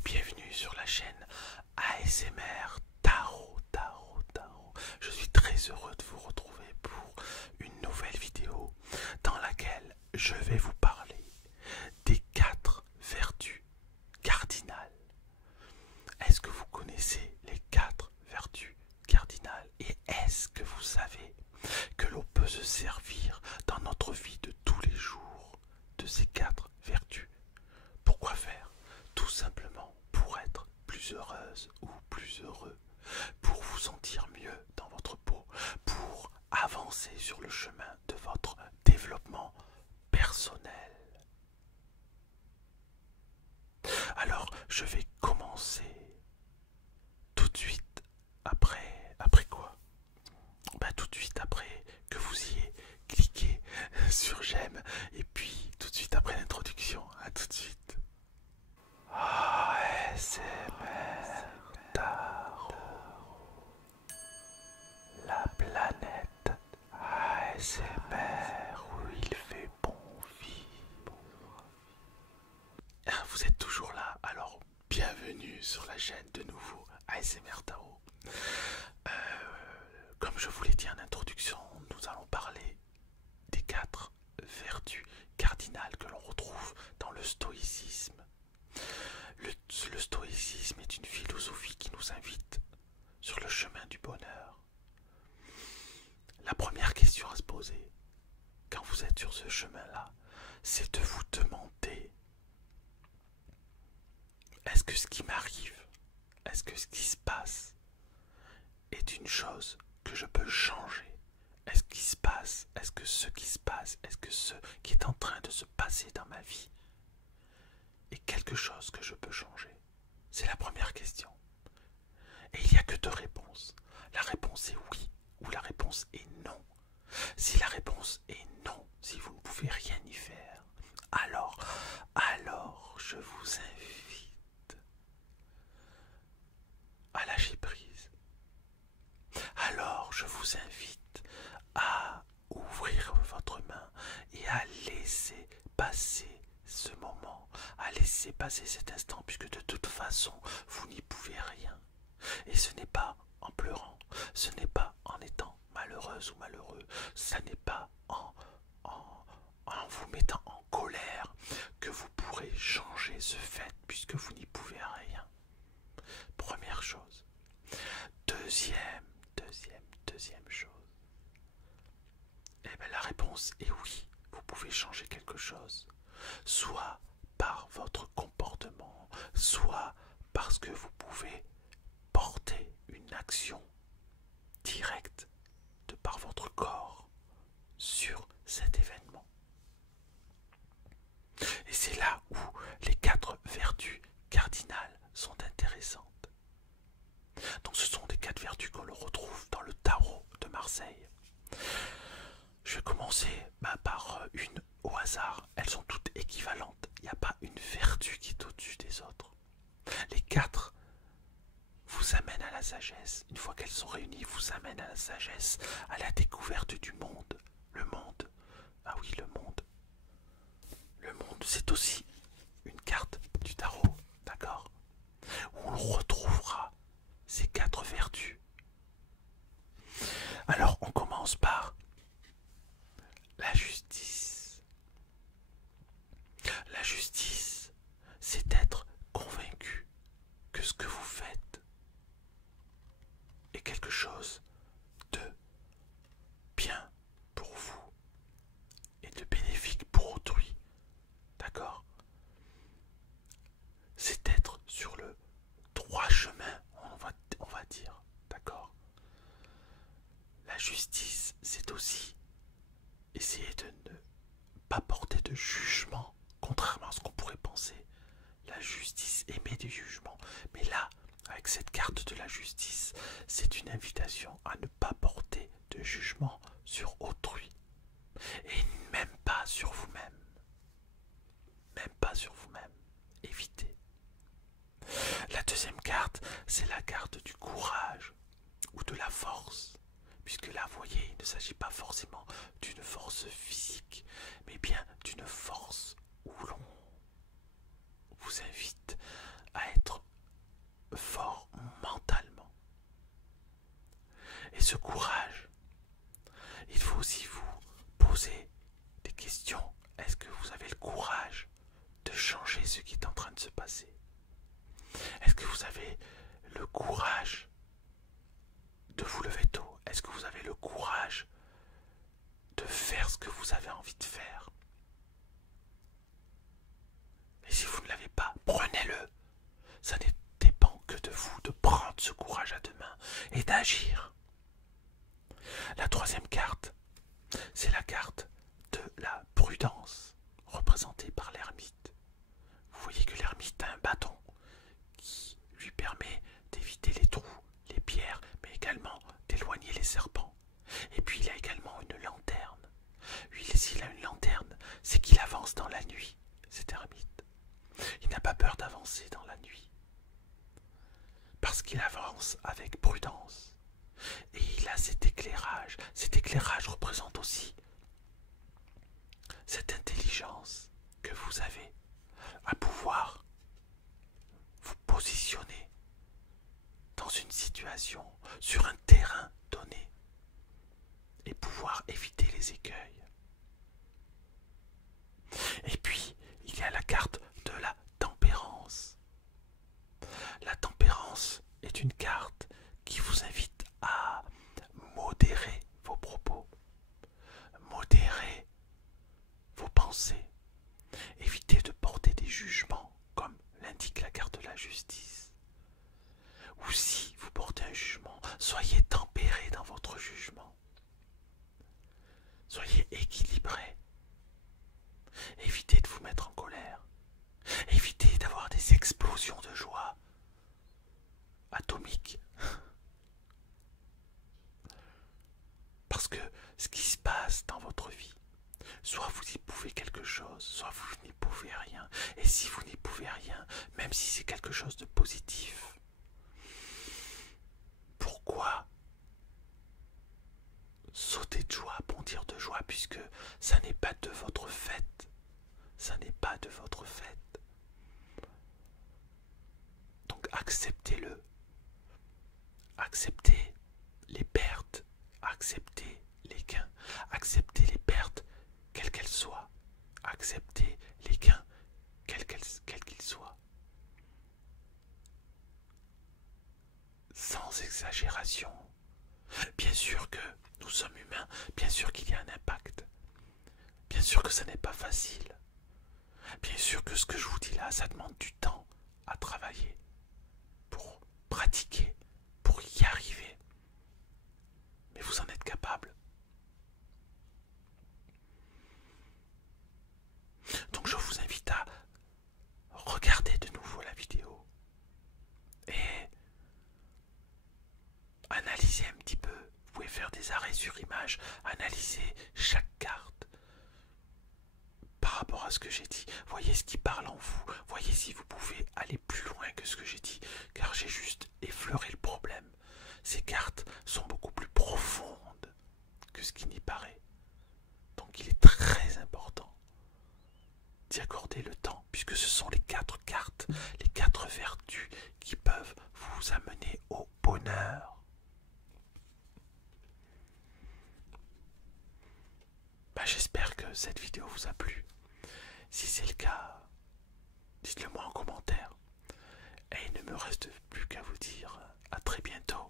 et bienvenue sur la chaîne ASMR Tarot. Je suis très heureux de vous retrouver pour une nouvelle vidéo dans laquelle je vais vous parler des 4 vertus cardinales. Est-ce que vous connaissez les 4 vertus cardinales et est-ce que vous savez que l'on peut se servir dans notre vie de tous les jours de ces 4 vertus? Pourquoi faire? Tout simplement pour être plus heureuse ou plus heureux, pour vous sentir mieux dans votre peau, pour avancer sur le chemin de votre développement personnel. Alors, je vais commencer tout de suite après quoi? Tout de suite après que vous ayez cliqué sur j'aime et puis tout de suite après l'introduction. À tout de suite. ASMR Tarot, la planète ASMR où il fait bon vivre. Vous êtes toujours là, alors bienvenue sur la chaîne de nouveau ASMR Tarot. Comme je vous l'ai dit en introduction, nous allons parler des 4 vertus cardinales que l'on retrouve dans le stoïcisme. Le stoïcisme est une philosophie qui nous invite sur le chemin du bonheur. La première question à se poser quand vous êtes sur ce chemin-là, c'est de vous demander: est-ce que ce qui m'arrive, est-ce que ce qui se passe est une chose que je peux changer? Est-ce qu'il se passe, est-ce que ce qui se passe, est-ce que ce qui est en train de se passer dans ma vie est quelque chose que je peux changer? C'est la première question. Et il n'y a que 2 réponses. La réponse est oui ou la réponse est non. Si la réponse est non, si vous ne pouvez rien y faire, alors je vous invite à lâcher prise. Alors je vous invite à ouvrir votre main et à laisser passer ce moment, à laisser passer cet instant, puisque de toute façon vous n'y pouvez rien. Et ce n'est pas en pleurant, ce n'est pas en étant malheureuse ou malheureux, ce n'est pas en vous mettant en colère que vous pourrez changer ce fait, puisque vous n'y pouvez rien. Première chose. Deuxième chose. La réponse est oui, vous pouvez changer quelque chose. Soit par votre comportement, soit parce que vous pouvez porter une action directe de par votre corps sur cet événement. Et c'est là où les 4 vertus cardinales sont intéressantes. Donc ce sont des 4 vertus que l'on retrouve dans le tarot de Marseille. Je vais commencer par une au hasard. Elles sont toutes équivalentes. Il n'y a pas une vertu qui est au-dessus des autres. Les 4 vous amènent à la sagesse. Une fois qu'elles sont réunies, vous amènent à la sagesse, à la découverte du monde. Le monde. Ah oui, le monde. Le monde, c'est aussi une carte du tarot, d'accord? Où on retrouvera ces 4 vertus. Alors, on commence par la justice. La justice, c'est d'être convaincu que ce que vous faites est quelque chose de bien pour vous et de bénéfique pour autrui. D'accord? C'est d'être sur le droit chemin, on va dire. D'accord? La justice, c'est aussi essayer de ne pas porter de jugement, contrairement à ce qu'on pourrait penser. La justice émet des jugements. Mais là, avec cette carte de la justice, c'est une invitation à ne pas porter de jugement sur autrui. Et même pas sur vous-même. Même pas sur vous-même. Évitez. La deuxième carte, c'est la carte du courage ou de la force. Puisque là, vous voyez, il ne s'agit pas forcément d'une force physique, mais bien d'une force où l'on vous invite à être ce qui est en train de se passer? Est-ce que vous avez le courage de vous lever tôt? Est-ce que vous avez le courage de faire ce que vous avez envie de faire? Et si vous ne l'avez pas, prenez-le. Ça ne dépend que de vous de prendre ce courage à deux mains et d'agir. La troisième carte, c'est la carte de la prudence, représentée par l'ermite. Vous voyez que l'ermite a un bâton qui lui permet d'éviter les trous, les pierres, mais également d'éloigner les serpents. Et puis il a également une lanterne. Lui, s'il a une lanterne, c'est qu'il avance dans la nuit, cet ermite. Il n'a pas peur d'avancer dans la nuit, parce qu'il avance avec prudence. Et il a cet éclairage. Cet éclairage représente aussi cette intelligence que vous avez à pouvoir vous positionner dans une situation, sur un terrain donné, et pouvoir éviter les écueils. Et puis, il y a la carte de la tempérance. La tempérance est une carte qui vous invite à modérer vos propos, modérer vos pensées, éviter de porter des jugements, comme l'indique la carte de la justice. Ou si vous portez un jugement, soyez tempéré dans votre jugement. Soyez équilibré. Évitez de vous mettre en colère. Évitez d'avoir des explosions de joie atomiques. Parce que ce qui se passe dans votre vie, soit vous y pouvez quelque chose, soit vous n'y pouvez rien. Et si vous n'y pouvez rien, même si c'est quelque chose de positif, pourquoi sauter de joie, bondir de joie, puisque ça n'est pas de votre fait. Ça n'est pas de votre fait. Donc acceptez-le. Acceptez les pertes. Acceptez les gains. Acceptez les pertes, quelles qu'elles soient. Acceptez les gains, quels qu'ils soient. Sans exagération. Bien sûr que nous sommes humains, bien sûr qu'il y a un impact. Bien sûr que ça n'est pas facile. Bien sûr que ce que je vous dis là, ça demande du temps à travailler, pour pratiquer, pour y arriver. Mais vous en êtes capable. Donc je vous invite à regarder de nouveau la vidéo et analyser un petit peu. Vous pouvez faire des arrêts sur image, analyser chaque carte par rapport à ce que j'ai dit. Voyez ce qui parle en vous. Voyez si vous pouvez aller plus loin que ce que j'ai dit, car j'ai juste effleuré le problème. Ces cartes sont beaucoup plus profondes que ce qui n'y paraît. Donc il est très important d'y accorder le temps, puisque ce sont les 4 cartes, les 4 vertus qui peuvent vous amener au bonheur. J'espère que cette vidéo vous a plu. Si c'est le cas, dites-le moi en commentaire. Et il ne me reste plus qu'à vous dire à très bientôt.